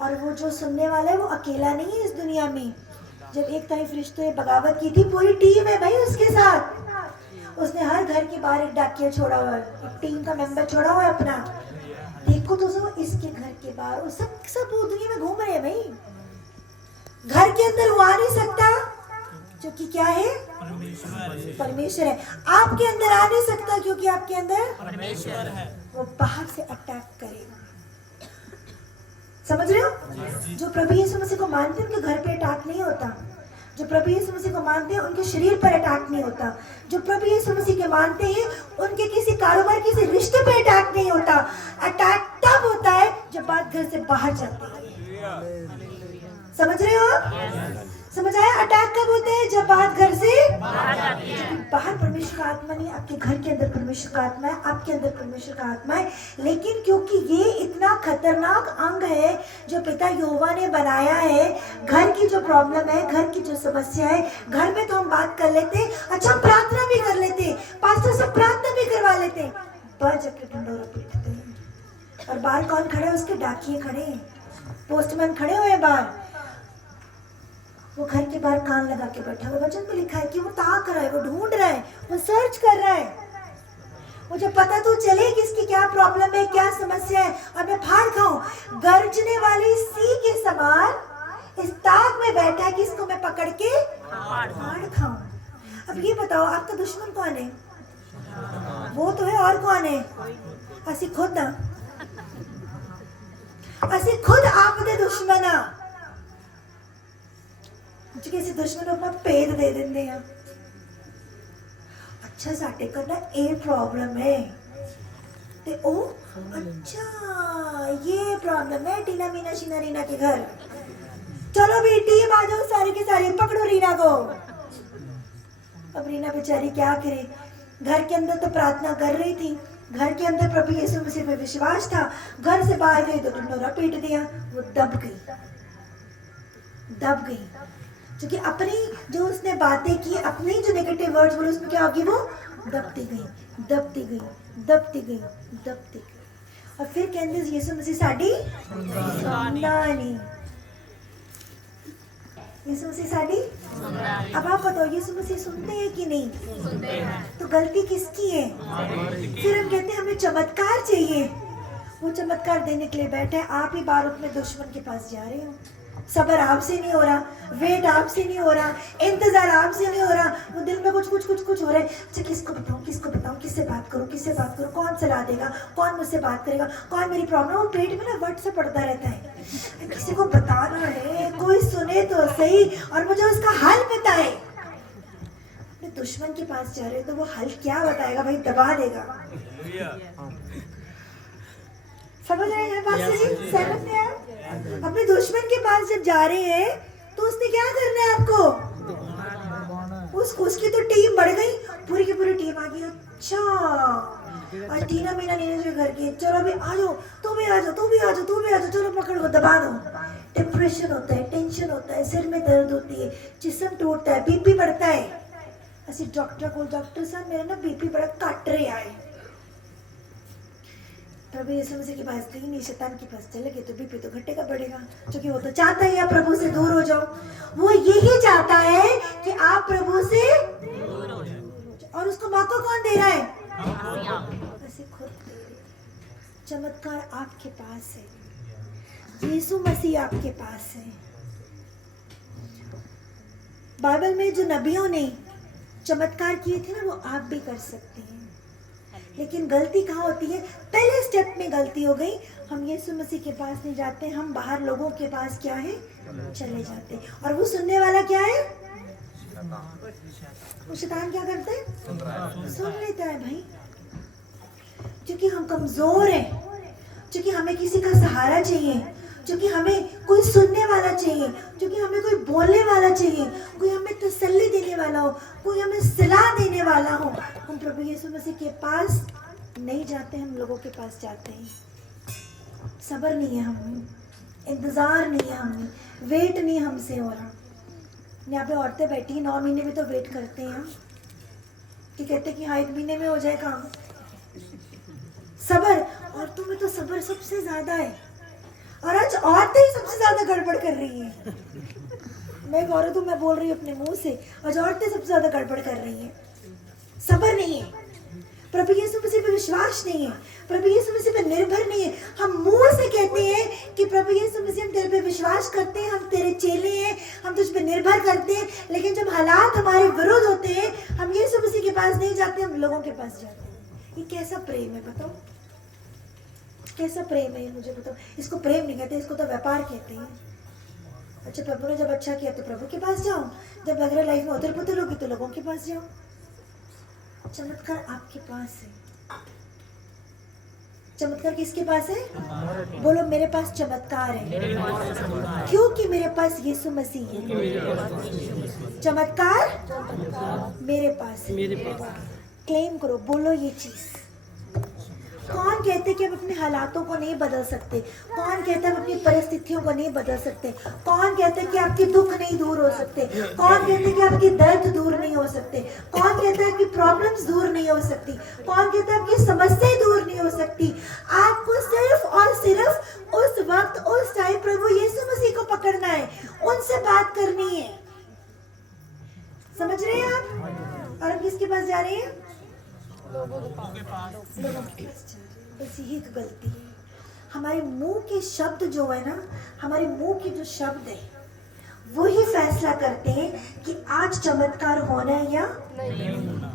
और वो जो सुनने वाला है वो अकेला नहीं है इस दुनिया में। जब एक तारीफ रिश्ते ने बगावत की थी, पूरी टीम है भाई उसके साथ। उसने हर घर के बाहर एक डाकिया छोड़ा हुआ है, एक टीम का मेंबर छोड़ा हुआ है अपना। देखो तो सो इसके घर के बाहर वो सब सब वो दुनिया में घूम रहे हैं भाई। घर के अंदर वो आ नहीं सकता क्योंकि क्या है, परमेश्वर है। आपके अंदर आ नहीं सकता क्योंकि आपके अंदर परमेश्वर है। वो बाहर से अटैक करेगा। समझ रहे हो? जो प्रभु यीशु मसीह को मानते हैं उनके घर पे अटैक नहीं होता। जो प्रभु यीशु मसीह को मानते हैं उनके शरीर पर अटैक नहीं होता। जो प्रभु यीशु मसीह के मानते हैं उनके किसी कारोबार किसी रिश्ते पे अटैक नहीं होता। अटैक तब होता है जब बात घर से बाहर जाती है। समझ रहे हो? समझ आया? अटैक कब होते हैं? जब बात घर से बाहर जाती है। बाहर परमेश्वर का आत्मा नहीं, आपके घर के अंदर परमेश्वर का आत्मा है, आपके अंदर परमेश्वर का आत्मा है। लेकिन क्योंकि ये इतना खतरनाक अंग है जो पिता यहोवा ने बनाया है, घर की जो प्रॉब्लम है, घर की जो समस्या है, घर में तो हम बात कर लेते, अच्छा हम प्रार्थना भी कर लेते, पास्टर से प्रार्थना भी करवा लेते, बाहर जाके ढंडोरा पीटते हैं। और बाहर कौन खड़े हैं? उसके डाकिए खड़े हैं, पोस्टमैन खड़े हुए हैं बाहर। वो घर के बाहर कान लगा के बैठा हुआ। वचन में लिखा है कि वो ताक रहा है, वो ढूंढ रहा है, वो सर्च कर रहा है। मुझे पता तो चले कि इसकी क्या प्रॉब्लम है, क्या समस्या है, और मैं फाड़ खाऊं। गर्जने वाली सी के समान इस ताक में बैठा है कि इसको मैं पकड़ के फाड़ खाऊं। अब ये बताओ आपका दुश्मन कौन है? वो तो है, और कौन है? असी खुद ना, असी खुद आप दे दुश्मन आ। किसी दुश्मन अपना पेट दे देंगे हैं। अच्छा साडे को ना ये प्रॉब्लम है ते ओ अच्छा ये प्रॉब्लम है टीना मीना शीना रीना के घर। चलो भी टीम आ जाओ, सारे के सारे पकड़ो रीना को। अब रीना बेचारी क्या करे? घर के अंदर तो प्रार्थना कर रही थी, घर के अंदर प्रभु यीशु मसीह पे विश्वास था, घर से बाहर गई तो ढंडोरा पीट दिया। वो दब गई, दब गई। क्योंकि अपनी जो उसने बातें की, अपने जो नेगेटिव वर्ड्स बोले, उसमें क्या होगी? वो दबती गई, दबती गई, दबती गई, दबती गई। और फिर कहते हैं यीशु मसीह साड़ी नहीं, यीशु मसीह साड़ी। अब आप बताओ यीशु मसीह सुनते हैं कि नहीं? सुनते हैं। तो गलती किसकी है? फिर हम कहते हैं हमें चमत्कार चाहिए। वो चमत्कार देने के लिए बैठे हैं, आप ही बार अपने दुश्मन के पास जा रहे हो। सबर आपसे नहीं हो रहा, वेट आपसे नहीं हो रहा, इंतजार आपसे नहीं हो रहा, वो दिल में कुछ कुछ कुछ कुछ हो रहा है। अच्छा किसको बताऊं, किसको बताऊं, किससे बात करूं, किससे बात करूं, कौन सलाह देगा, कौन मुझसे बात करेगा, कौन मेरी प्रॉब्लम। वो पेट में ना वट से पड़ता रहता है, किसी को बताना है, कोई सुने तो सही और मुझे उसका हल बताए। अपने दुश्मन के पास जा रहे हो तो वो हल क्या बताएगा भाई? दबा देगा। समझ रहे हैं बात से? सहमत हैं आप? अपने दुश्मन के पास जब जा रहे हैं तो उसने क्या करना है आपको? उसकी तो टीम बढ़ गई, पूरी की पूरी टीम आ गई। अच्छा और टीना मीना नीना जो घर की, चलो अभी आ जाओ, तू भी आ जाओ, तू भी आ जाओ, तू भी आ जाओ, चलो पकड़ को दबा दो। डिप्रेशन होता है, टेंशन होता है, सिर में दर्द होती है, जिस्म टूटता है, बीपी बढ़ता है। असि डॉक्टर को, डॉक्टर साहब मेरा ना बीपी बड़ा कट रहा है। प्रभु यीशु मसीह के पास गई नहीं, शैतान के पास चले गए तो बीपी तो घटेगा बढ़ेगा, क्योंकि वो तो चाहता है आप प्रभु से दूर हो जाओ। वो यही चाहता है कि आप प्रभु से दूर हो जाओ। और उसको मौका कौन दे रहा है? ऐसे खुद दे रहे। चमत्कार आपके पास है, यीशु मसीह आपके पास है। बाइबल में जो नबियों ने चमत्कार किए थे ना, वो आप भी कर सकते हैं। लेकिन गलती कहाँ होती है? पहले स्टेप में गलती हो गई। हम यीशु मसीह के पास नहीं जाते, हम बाहर लोगों के पास क्या है? चले जाते। और वो सुनने वाला क्या है? वो शैतान क्या करता है? सुन लेता है भाई। क्योंकि हम कमजोर हैं, क्योंकि हमें किसी का सहारा चाहिए, क्योंकि हमें कोई सुनने वाला चाहिए, क्योंकि हमें कोई बोलने वाला चाहिए, कोई हमें तसल्ली देने वाला हो, कोई हमें सलाह देने वाला हो। हम प्रभु यीशु मसीह के पास नहीं जाते, हम लोगों के पास जाते हैं। सब्र नहीं है हमें, इंतज़ार नहीं है हमें, वेट नहीं हमसे हो रहा। यहाँ पे औरतें बैठी 9 महीने भी तो वेट करते हैं हम, कि कहते कि हाँ 1 महीने में हो जाए काम। सब्र, औरतों में तो सब्र सबसे ज़्यादा है। और आज औरतें ही सबसे ज्यादा गड़बड़ कर रही है। मैं एक औरत हूँ, मैं बोल रही हूँ अपने मुंह से, और औरतें सबसे ज्यादा गड़बड़ कर रही हैं। सब्र नहीं है, प्रभु यीशु मसीह पे विश्वास नहीं है, प्रभु यीशु मसीह पे निर्भर नहीं है। हम मुंह से कहते हैं कि प्रभु यीशु मसीह हम तेरे पे विश्वास करते हैं, हम तेरे चेले हैं, हम तुझ पे निर्भर करते हैं, लेकिन जब हालात हमारे विरुद्ध होते हैं हम यीशु मसीह के पास नहीं जाते, हम लोगों के पास जाते हैं। ये कैसा प्रेम है बताओ, कैसा प्रेम है ये मुझे बताओ। इसको प्रेम नहीं कहते, इसको तो व्यापार कहते हैं। अच्छा, प्रभु ने जब अच्छा किया तो प्रभु के पास जाओ, जब लग रहा है लाइफ में उधर पुधर होगी तो लोगों के पास जाओ। चमत्कार आपके पास है। चमत्कार किसके पास है? बोलो, मेरे पास चमत्कार है, क्योंकि मेरे पास यीशु मसीह है। चमत्कार मेरे पास है। क्लेम करो, बोलो ये चीज। कौन कहते कि हम अपने हालातों को नहीं बदल सकते? कौन कहता है हम अपनी परिस्थितियों को नहीं बदल सकते? कौन कहता है कि आपके दुख नहीं दूर हो सकते? कौन कहते हैं कि आपकी दर्द दूर नहीं हो सकते? कौन कहता है कि प्रॉब्लम्स दूर नहीं हो सकती? कौन कहता है आपकी समस्याएं दूर नहीं हो सकती? आपको सिर्फ और सिर्फ उस वक्त, उस टाइम प्रभु यीशु मसीह को पकड़ना है, उनसे बात करनी है। समझ रहे हैं आप? और हम किसके पास जा रहे हैं? लोगों के पास जा रहे हैं। बस यही एक गलती है, हमारे मुंह के शब्द जो है ना, हमारे मुंह के जो शब्द है वो ही फैसला करते हैं कि आज चमत्कार होना है या नहीं होना।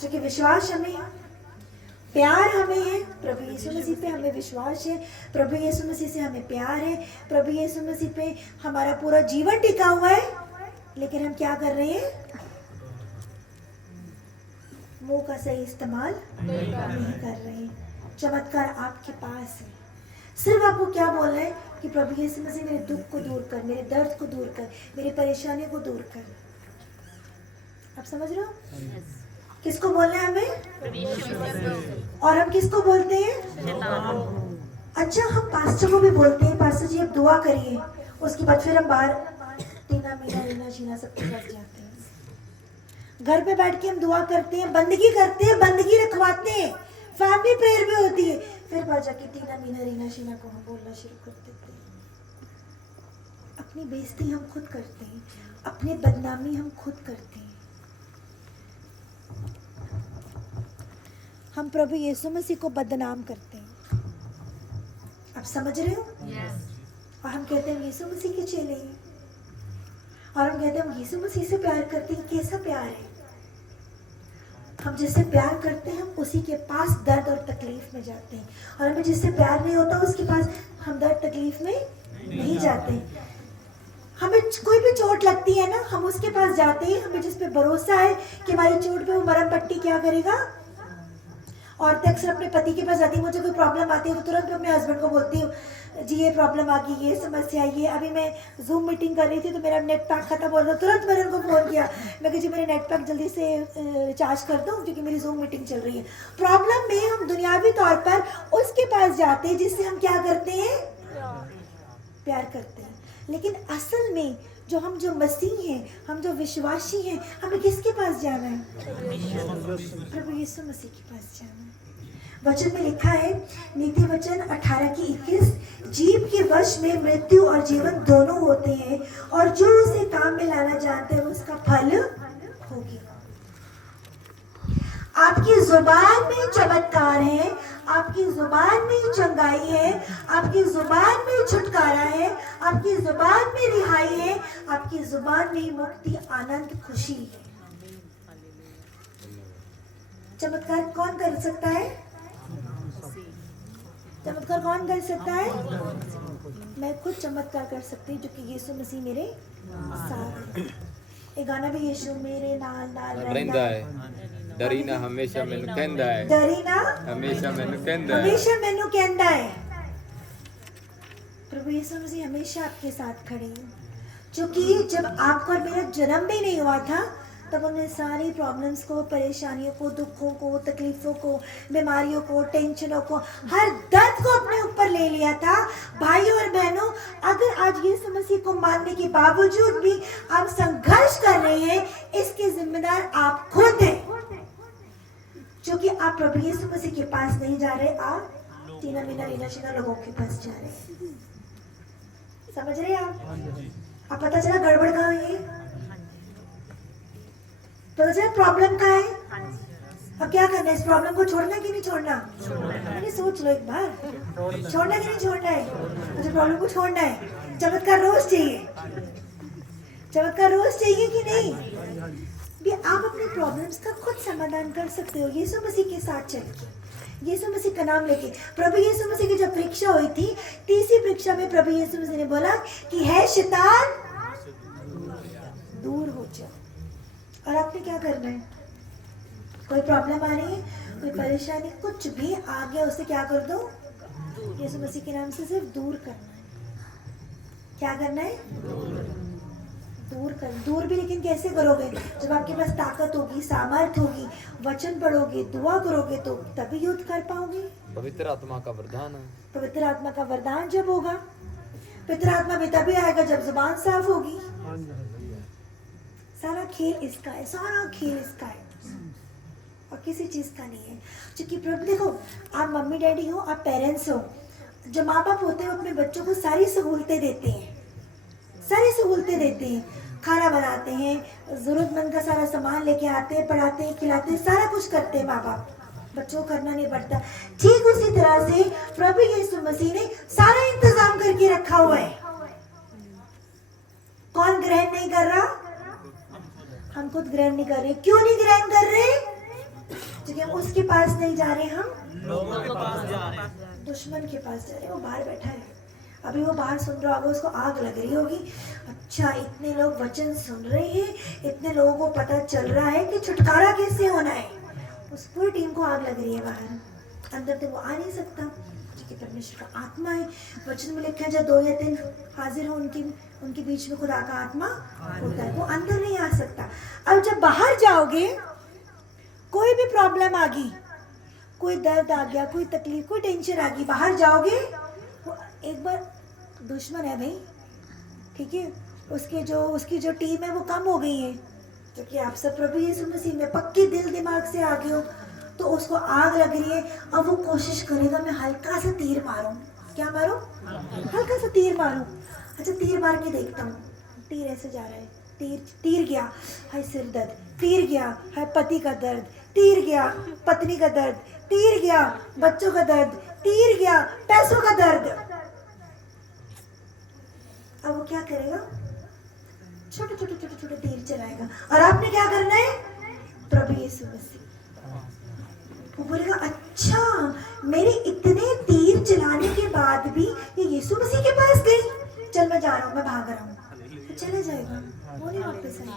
क्योंकि विश्वास हमें है, प्यार हमें है, प्रभु यीशु मसीह पे हमें विश्वास है, प्रभु यीशु मसीह से हमें प्यार है, प्रभु यीशु मसीह पे हमारा पूरा जीवन टिका हुआ है, लेकिन हम क्या कर रहे हैं? मुंह का सही इस्तेमाल नहीं कर रहे हैं। चमत्कार आपके पास है, सिर्फ आपको क्या बोलना है कि प्रभु यीशु मसीह मेरे दुख को दूर कर, मेरे दर्द को दूर कर, मेरी परेशानियों को दूर कर। आप समझ रहे हो? किसको बोलना है हमें? और हम किसको बोलते हैं? अच्छा, हम पास्टर को भी बोलते हैं, पास्टर जी आप दुआ करिए, उसके बाद फिर हम बाहर टीना मीना रीना शीना सबके पास जाते हैं। घर पे बैठ के हम दुआ करते हैं, बंदगी करते हैं, बंदगी रखवाते हैं, फैमिली प्रेयर भी होती है, फिर बाद जाके टीना मीना रीना शीना को हम बोलना शुरू कर देते हैं। अपनी बेइज्जती हम खुद करते हैं, अपनी बदनामी हम खुद करते हैं। हम प्रभु यीशु मसीह को बदनाम करते हैं। आप समझ रहे हो? और हम कहते हैं यीशु मसीह के चेले हैं, और हम कहते हैं हम यीशु मसीह से प्यार करते हैं। कैसा प्यार है? हम जिससे प्यार करते हैं हम उसी के पास दर्द और तकलीफ में जाते हैं, और हमें जिससे प्यार नहीं होता उसके पास हम दर्द तकलीफ में नहीं जाते। हमें कोई भी चोट लगती है ना, हम उसके पास जाते हैं, हमें जिस पे भरोसा है कि हमारी चोट पे वो मरहम पट्टी क्या करेगा। औरतें अक्सर अपने पति के पास जाती है, मुझे कोई प्रॉब्लम आती है तो तुरंत मैं अपने हस्बैंड को बोलती हूँ, जी ये प्रॉब्लम आ गई, ये समस्या आई है। अभी मैं जूम मीटिंग कर रही थी तो मेरा नेट पैक खत्म हो रहा था, तुरंत मैंने उनको फ़ोन किया, मैं कहा जी मेरे नेट पैक जल्दी से रिचार्ज कर दो क्योंकि मेरी जूम मीटिंग चल रही है। प्रॉब्लम में हम दुनियावी तौर पर उसके पास जाते हैं जिससे हम क्या करते हैं? प्यार करते हैं। लेकिन असल में जो मसीह हैं, हम जो विश्वासी हैं, हमें किसके पास जाना है? प्रभु यीशु मसीह के पास जाना है। वचन में लिखा है, नीति वचन 18:21, जीव के वश में मृत्यु और जीवन दोनों होते हैं, और जो उसे काम में लाना जानते हैं उसका फल होगी। आपकी जुबान में चमत्कार है, आपकी जुबान में चंगाई है, आपकी जुबान में छुटकारा है, आपकी जुबान में रिहाई है, आपकी जुबान में मुक्ति, आनंद, खुशी है। चमत्कार कौन कर सकता है? चमत्कार कौन कर सकता है? मैं खुद चमत्कार कर सकती हूँ, जो कि यीशु मसीह मेरे साथ है। ये गाना भी, यीशु मेरे नाल नाल रहंदा है, डरी ना हमेशा मैनू कहंदा है, डरी ना हमेशा मैनू कहंदा है, हमेशा मैनू कहंदा है। प्रभु यीशु मसीह हमेशा आपके साथ खड़े हैं, क्योंकि जब आपका और मेरा जन्म भी नहीं हुआ था तब उन्होंने सारी प्रॉब्लम्स को, परेशानियों को, दुखों को, तकलीफों को, बीमारियों को, टेंशनों को, हर दर्द को अपने ऊपर ले लिया था। भाइयों और बहनों, अगर आज यीशु मसीह को मानने के बावजूद भी आप संघर्ष कर रहे हैं, इसके जिम्मेदार आप खुद हैं, क्योंकि आप प्रभु यीशु मसीह के पास नहीं जा रहे, आप टीना मीना रीना शीना लोगों के पास जा रहे हैं। समझ रहे हैं आप? अब पता चला गड़बड़ कहाँ है, पता चला प्रॉब्लम कहाँ है। अब क्या करना है, इस प्रॉब्लम को छोड़ना कि नहीं छोड़ना? मैंने सोच लो एक बार, छोड़ना कि नहीं छोड़ना है? मुझे प्रॉब्लम को छोड़ना है। चमत्कार रोज चाहिए, चमत्कार रोज चाहिए कि नहीं? भी आप अपने प्रॉब्लम्स का खुद समाधान कर सकते हो यीशु मसीह के साथ चल के, यीशु मसीह का नाम लेके। प्रभु यीशु मसीह की जब परीक्षा हुई थी, तीसरी परीक्षा में प्रभु यीशु मसीह ने बोला कि है शैतान दूर हो जाओ। और आपने क्या करना है? कोई प्रॉब्लम आ रही है, कोई परेशानी, कुछ भी आ गया, उसे क्या कर दो? यीशु मसीह के नाम से सिर्फ दूर करना है। क्या करना है? दूर कर। दूर भी लेकिन कैसे करोगे? जब आपके पास ताकत होगी, सामर्थ होगी, वचन पढ़ोगे, दुआ करोगे, तो तभी युद्ध कर पाओगे। पवित्र आत्मा का वरदान है। पवित्र आत्मा का वरदान जब होगा, पवित्र आत्मा भी तभी आएगा जब जुबान साफ होगी। सारा खेल इसका है, सारा खेल इसका है और किसी चीज का नहीं है। क्योंकि प्रभु देखो, आप मम्मी डैडी हो, आप पेरेंट्स हो, जो माँ बाप होते हैं अपने बच्चों को सारी सहूलतें देते हैं, सारी सहूलतें देते हैं। खाना बनाते हैं, जरूरतमंद का सारा सामान लेके आते हैं, पढ़ाते हैं, खिलाते हैं, सारा कुछ करते हैं माँ बाप, बच्चों को करना नहीं पड़ता। ठीक उसी तरह से प्रभु यीशु मसीह ने सारा इंतजाम करके रखा हुआ है। कौन ग्रहण नहीं कर रहा? हम खुद ग्रहण नहीं कर रहे। क्यों नहीं ग्रहण कर रहे? क्योंकि हम उसके पास नहीं जा रहे, हम लोगों के पास जा रहे हैं। दुश्मन के पास जा रहे हैं। वो बाहर बैठा है, अभी वो बाहर सुन रहा होगा, उसको आग लग रही होगी। अच्छा, इतने लोग वचन सुन रहे हैं, इतने लोगों को पता चल रहा है कि छुटकारा कैसे होना है। उस पूरी टीम को आग लग रही है बाहर, अंदर तो वो आ नहीं सकता क्योंकि परमेश्वर का आत्मा है। वचन में लिखा है जब 2 या 3 हाजिर हो उनके बीच में खुदा का आत्मा होता है, वो अंदर नहीं आ सकता। अब जब बाहर जाओगे, कोई भी प्रॉब्लम आ गई, कोई दर्द आ गया, कोई तकलीफ, कोई टेंशन आ गई, बाहर जाओगे, एक बार दुश्मन है भाई, ठीक है, उसकी जो टीम है वो कम हो गई है, क्योंकि आप सब प्रभु यीशु मसीह में पक्के दिल दिमाग से आ गए हो, तो उसको आग लग रही है। अब वो कोशिश करेगा मैं हल्का सा तीर मारूं। क्या मारूं? हल्का सा तीर मारूं। अच्छा, तीर मार के देखता हूँ, तीर ऐसे जा रहा है, तीर गया, हाय सिर दर्द, तीर गया, हाय पति का दर्द, तीर गया, पत्नी का दर्द, तीर गया, बच्चों का दर्द, तीर गया, पैसों का दर्द। अब वो क्या करेगा? छोटे छोटे छोटे छोटे तीर चलाएगा। और आपने क्या करना है? प्रभु यीशु मसीह, वो बोलेगा अच्छा, मेरे इतने तीर चलाने के बाद भी ये यीशु मसीह के पास गई, चल मैं जा रहा हूँ, मैं भाग रहा हूँ, तो चला जाएगा, वो नहीं वापस आएगा।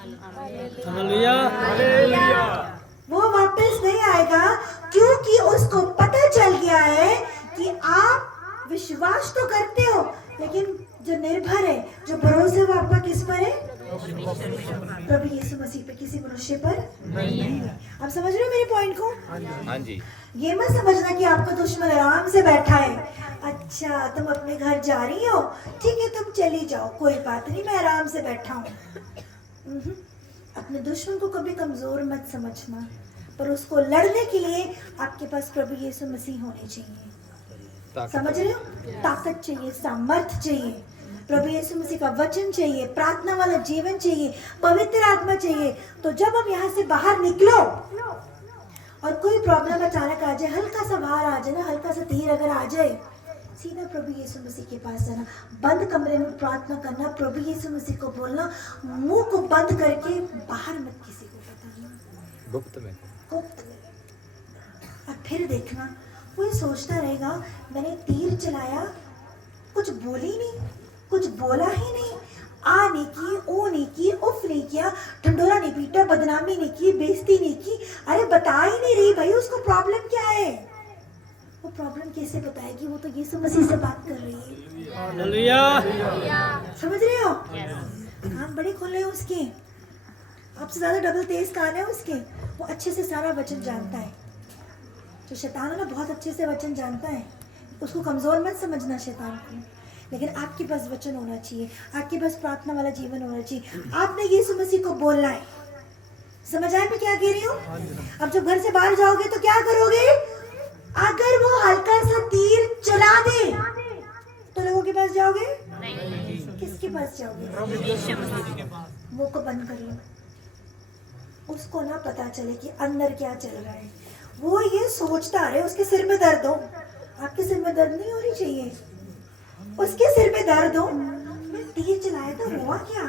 वो वापस नहीं आएगा, क्योंकि उसको पता चल गया है कि आप विश्वास तो करते हो, लेकिन जो निर्भर है, जो भरोसे वो आपका किस पर है? प्रभु यीशु मसीह पे, किसी मनुष्य पर नहीं है। आप समझ रहे हो मेरे पॉइंट को? हाँ जी। ये मत समझना कि आपका दुश्मन आराम से बैठा है। अच्छा, तुम अपने घर जा रही हो, ठीक है, तुम चली जाओ, कोई बात नहीं, मैं आराम से बैठा हूँ। अपने दुश्मन को कभी कमजोर मत समझना, पर उसको लड़ने के लिए आपके पास प्रभु यीशु मसीह होने चाहिए। समझ रहे हो? ताकत चाहिए, सामर्थ चाहिए, प्रभु यीशु मसीह का वचन चाहिए, प्रार्थना वाला जीवन चाहिए, पवित्र आत्मा चाहिए। तो जब हम यहाँ से बाहर निकलो और कोई प्रॉब्लम अचानक आ जाए, हल्का सा बाहर आ जाए ना, हल्का सा तीर अगर आ जाए, सीधा प्रभु यीशु मसीह के पास जाना, बंद कमरे में प्रार्थना करना, प्रभु यीशु मसीह को बोलना, मुंह को बंद करके बाहर मत किसी को बताना, गुप्त में। और फिर देखना, कोई सोचता रहेगा मैंने तीर चलाया, कुछ बोली नहीं, कुछ बोला ही नहीं, आ नहीं की, ओ नहीं की, उफ नहीं किया, ढंडोरा नहीं पीटा, बदनामी नहीं की, बेइज्जती नहीं की। अरे बता ही नहीं रही भाई, उसको प्रॉब्लम क्या है? वो प्रॉब्लम कैसे बताएगी? वो तो यीशु मसीह से बात कर रही है। हालेलुया। समझ रहे हो? कान बड़े खुले हैं उसके, आपसे ज्यादा डबल तेज कान है उसके। वो अच्छे से सारा वचन जानता है। जो शैतान है ना, बहुत अच्छे से वचन जानता है। उसको कमजोर मत समझना शैतान को, लेकिन आपके पास वचन होना चाहिए, आपके पास प्रार्थना वाला जीवन होना चाहिए। आपने यीशु मसीह को बोलना है। समझ आए मैं क्या कह रही हूँ? अब जब घर से बाहर जाओगे तो क्या करोगे? अगर वो हल्का सा तीर चला दे तो लोगों के पास जाओगे नहीं। किसके पास जाओगे? मुंह को बंद कर लो, उसको ना पता चले कि अंदर क्या चल रहा है। वो ये सोचता रहे उसके सिर में दर्द हो, आपके सिर में दर्द नहीं होनी चाहिए, उसके सिर में दर्द हो। मैं तीर चलाया था, हुआ क्या?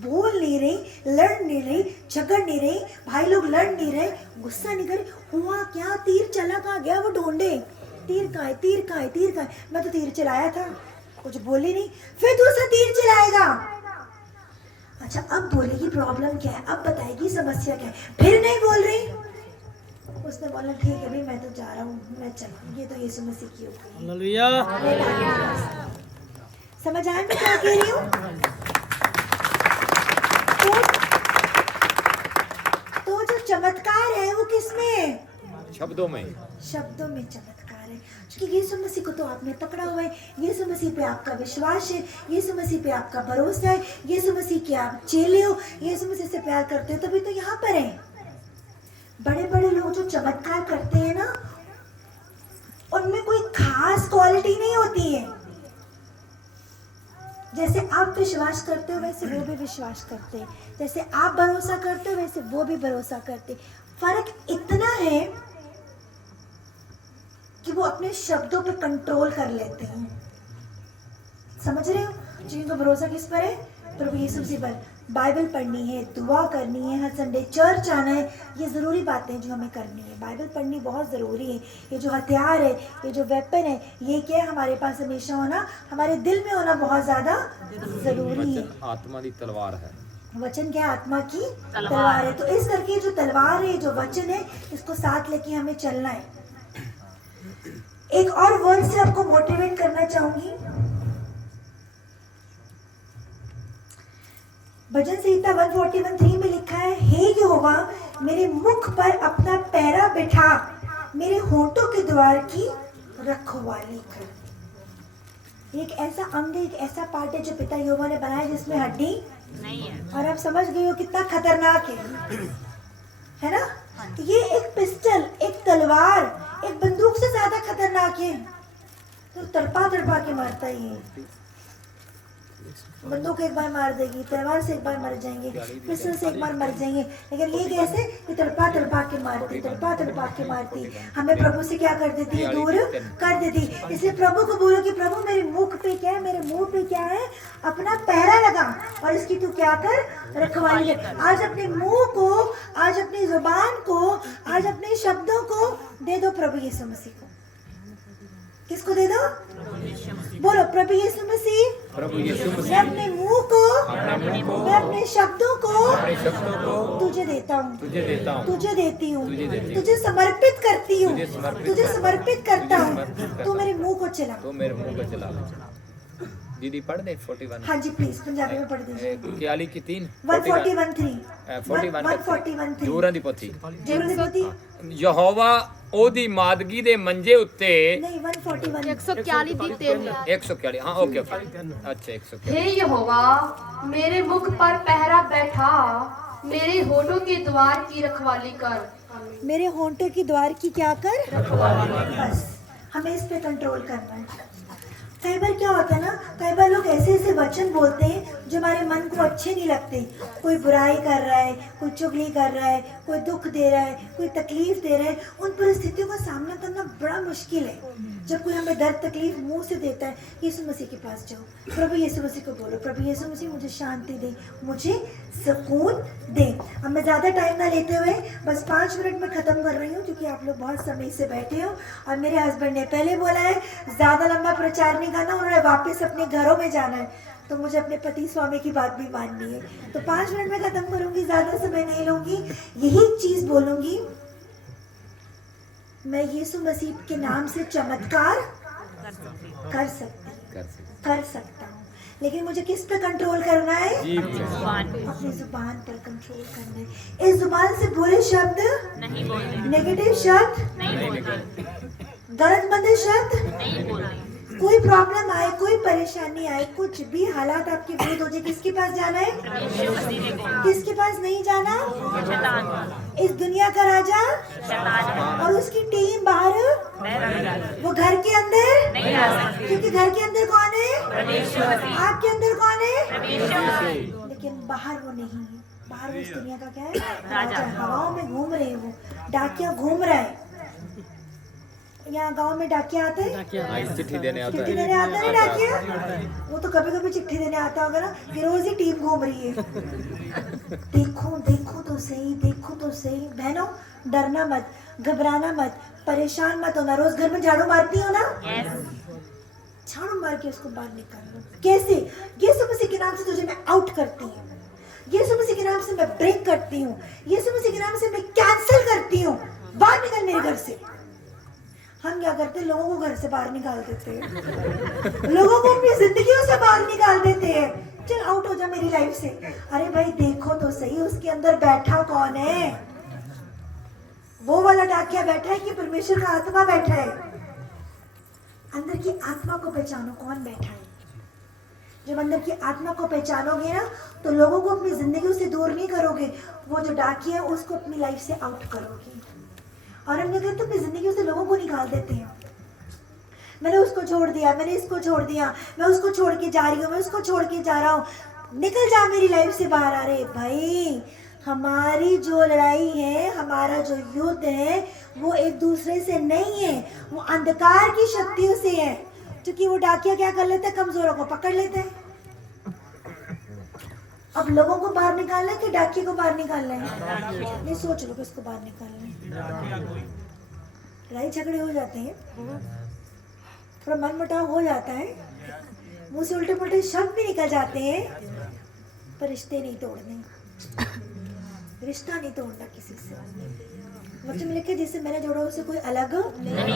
बोल नहीं रही, लड़ नहीं रही, झगड़ नहीं रही, भाई लोग लड़ नहीं रहे, गुस्सा नहीं कर, हुआ क्या? तीर चला कहाँ गया? वो ढूंढे तीर कहाँ है, तीर कहाँ है, तीर कहाँ है? मैं तो तीर चलाया था, कुछ बोली नहीं, फिर दूसरा तीर चलाएगा। अच्छा अब बोलेगी प्रॉब्लम क्या है, अब बताएगी समस्या क्या है, फिर नहीं बोल रही। उसने बोला ठीक है भाई मैं तो जा रहा हूँ, मैं चल, ये तो यीशु मसीह की होगी। हालेलुया। समझ आया मैं क्या कह रही हूँ? तो जो चमत्कार है वो किसमें? शब्दों में। शब्दों में चमत्कार है, क्योंकि यीशु मसीह को तो आपने पकड़ा हुआ है, यीशु मसीह पे आपका विश्वास है, यीशु मसीह पे आपका भरोसा है, यीशु मसीह के आप चेले हो, यीशु मसीह से प्यार करते हो, तभी तो यहाँ पर है। बड़े बड़े लोग जो चमत्कार करते हैं ना, उनमें कोई खास क्वालिटी नहीं होती है। जैसे आप विश्वास करते हो वैसे वो भी विश्वास करते हैं, जैसे आप भरोसा करते हो वैसे वो भी भरोसा करते। फर्क इतना है कि वो अपने शब्दों पे कंट्रोल कर लेते हैं। समझ रहे हो? जिनको भरोसा किस पर है? प्रभु यीशु मसीह पर। बाइबल पढ़नी है, दुआ करनी है, हर संडे चर्च आना है, ये ज़रूरी बातें जो हमें करनी है। बाइबल पढ़नी बहुत ज़रूरी है। ये जो हथियार है, ये जो वेपन है, ये क्या है हमारे पास हमेशा होना, हमारे दिल में होना बहुत ज़्यादा ज़रूरी है। आत्मा की तलवार है। वचन क्या? आत्मा की तलवार है। तो इस करके जो तलवार है, जो वचन है, इसको साथ लेके हमें चलना है। एक और वर्ड से आपको मोटिवेट करना चाहूंगी। भजन संहिता 141:3 में लिखा है, हे यहोवा मेरे मुख पर अपना पैरा बिठा, मेरे होंठों के द्वार की रखवाली कर। एक ऐसा अंग, एक ऐसा पार्ट है जो पिता यहोवा ने बनाया जिसमें हड्डी नहीं है। और आप समझ गए हो कितना खतरनाक है ना? ये एक पिस्टल, एक तलवार, एक बंदूक से ज्यादा खतरनाक है। तो तड़पा तड़पा के मारता है ये। बंदूक एक बार मार देगी, तलवार से एक बार मर जाएंगे, पिस्टल से एक बार मर जाएंगे, लेकिन ये कैसे? ये तड़पा तड़पा के मारती, तड़पा तड़पा के मारती, हमें प्रभु से क्या कर देती है? दूर कर देती। इसलिए प्रभु को बोलो कि प्रभु मेरे मुख पे क्या है, मेरे मुंह पे क्या है, अपना पहरा लगा और इसकी तू क्या कर? रखवाली कर। आज अपने मुंह को, आज अपनी जुबान को, आज अपने शब्दों को दे दो प्रभु यीशु मसीह को। किसको दे दो? बोलो प्रभु यीशु मसीह, प्रभु यीशु मसीह, मैं अपने मुंह को, मैं अपने शब्दों को तुझे देता हूँ, तुझे देती हूँ, तुझे समर्पित करती हूँ, तुझे समर्पित करता हूँ। तू मेरे मुंह को चला, तो मेरे मुंह पे चला। दीदी पढ़ दे 41। हाँ जी प्लीज पंजाबी में पढ़ दीजिए। 41 की 3 141:3 ਜੋਰਾਂ ਦੀ ਪੋਥੀ। ਜੋਰਾਂ ਦੀ ਪੋਥੀ ਯਹੋਵਾ ਉਹਦੀ ਮਾਦਗੀ ਦੇ ਮੰਜੇ ਉੱਤੇ। नहीं 141 141 ਦੀ 3। 141 हाँ ओके ओके अच्छा 141। हे यहोवा मेरे मुख पर पहरा बैठा, मेरे होठों के द्वार की रखवाली कर। मेरे होंठों की द्वार की क्या कर? बस हमें इस पे कंट्रोल करना है। कई बार क्या होता है ना, कई बार लोग ऐसे ऐसे वचन बोलते हैं जो हमारे मन को अच्छे नहीं लगते। कोई बुराई कर रहा है, कोई चुगली कर रहा है, कोई दुख दे रहा है, कोई तकलीफ दे रहा है, उन परिस्थितियों का सामना करना बड़ा मुश्किल है। जब कोई हमें दर्द तकलीफ मुंह से देता है, यीशु मसीह के पास जाओ, प्रभु यीशु मसीह को बोलो, प्रभु यीशु मसीह मुझे शांति दे, मुझे सुकून दे। अब मैं ज़्यादा टाइम ना लेते हुए बस 5 मिनट में ख़त्म कर रही हूँ, क्योंकि आप लोग बहुत समय से बैठे हो और मेरे हस्बैंड ने पहले बोला है ज़्यादा लंबा प्रचार नहीं करना, उन्होंने वापस अपने घरों में जाना है, तो मुझे अपने पति स्वामी की बात भी माननी है। तो 5 मिनट में ख़त्म करूँगी, ज़्यादा समय नहीं लूँगी। यही चीज़ बोलूँगी, मैं यीशु मसीह के नाम से चमत्कार कर सकता हूँ, लेकिन मुझे किस पे कंट्रोल करना है? अपनी जुबान पर कंट्रोल करना है। इस जुबान से बुरे शब्द नहीं बोलने, नेगेटिव शब्द नहीं बोलने, गलत मंद शब्द नहीं बोलने। कोई प्रॉब्लम आए, कोई परेशानी आए, कुछ भी हालात आपके विरुद्ध हो जाए, किसके पास जाना है? किसके पास नहीं जाना? इस दुनिया का राजा और उसकी टीम बाहर, वो घर के अंदर नहीं आ सकती, क्योंकि घर के अंदर कौन है? आपके अंदर लेकिन बाहर वो नहीं है, बाहर वो इस दुनिया का क्या है, राजा है। हवाओं में घूम रहे हैं, वो डाकिया घूम रहा है। यहाँ गांव में डाकिया आते हैं, चिट्ठी देने आता चिट्ठी है। देने आता है ना डाकिया, वो तो कभी कभी चिट्ठी देने आता होगा ना, ये रोज ही टीम घूम रही है। देखो देखो तो सही, देखो तो सही। बहनों डरना मत, घबराना मत, परेशान मत होना। रोज घर में झाड़ू मारती हो ना, झाड़ू मार के उसको बाहर निकाल लो। कैसे? यीशु मसीह के नाम से तुझे मैं आउट करती हूँ, यीशु मसीह के नाम से मैं ब्रेक करती हूँ, यीशु मसीह के नाम से मैं कैंसिल करती हूँ। बाहर निकल मेरे घर से। हम क्या करते हैं, लोगों को घर से बाहर निकाल देते हैं, लोगों को अपनी जिंदगियों से बाहर निकाल देते हैं। चल आउट हो जा मेरी लाइफ से। अरे भाई देखो तो सही, उसके अंदर बैठा कौन है? वो वाला डाकिया बैठा है कि परमेश्वर का आत्मा बैठा है? अंदर की आत्मा को पहचानो, कौन बैठा है। जब अंदर की आत्मा को पहचानोगे ना, तो लोगों को अपनी जिंदगी से दूर नहीं करोगे, वो जो डाकिया है उसको अपनी लाइफ से आउट करोगे। और हम क्या करते हैं, अपनी जिंदगी से लोगों को निकाल देते हैं। मैंने उसको छोड़ दिया, मैंने इसको छोड़ दिया, मैं उसको छोड़ के जा रही हूँ, मैं उसको छोड़ के जा रहा हूँ, निकल जा मेरी लाइफ से बाहर। अरे भाई, हमारी जो लड़ाई है, हमारा जो युद्ध है, वो एक दूसरे से नहीं है, वो अंधकार की शक्तियों से है। क्योंकि वो डाकिया क्या कर लेते हैं, कमजोरों को पकड़ लेते हैं। अब लोगों को बाहर निकालना है कि डाकिया को बाहर निकालना है? नहीं, सोच लो किसको बाहर निकालना है। लड़ाई झगड़े हो जाते हैं, थोड़ा मन मुटाव हो जाता है, मुंह से उल्टे पुल्टे शब्द भी निकल जाते हैं, पर रिश्ते नहीं तोड़ने, रिश्ता नहीं तोड़ना किसी से। वचन में लिखे जिससे मैंने जोड़ा उसे कोई अलग नहीं।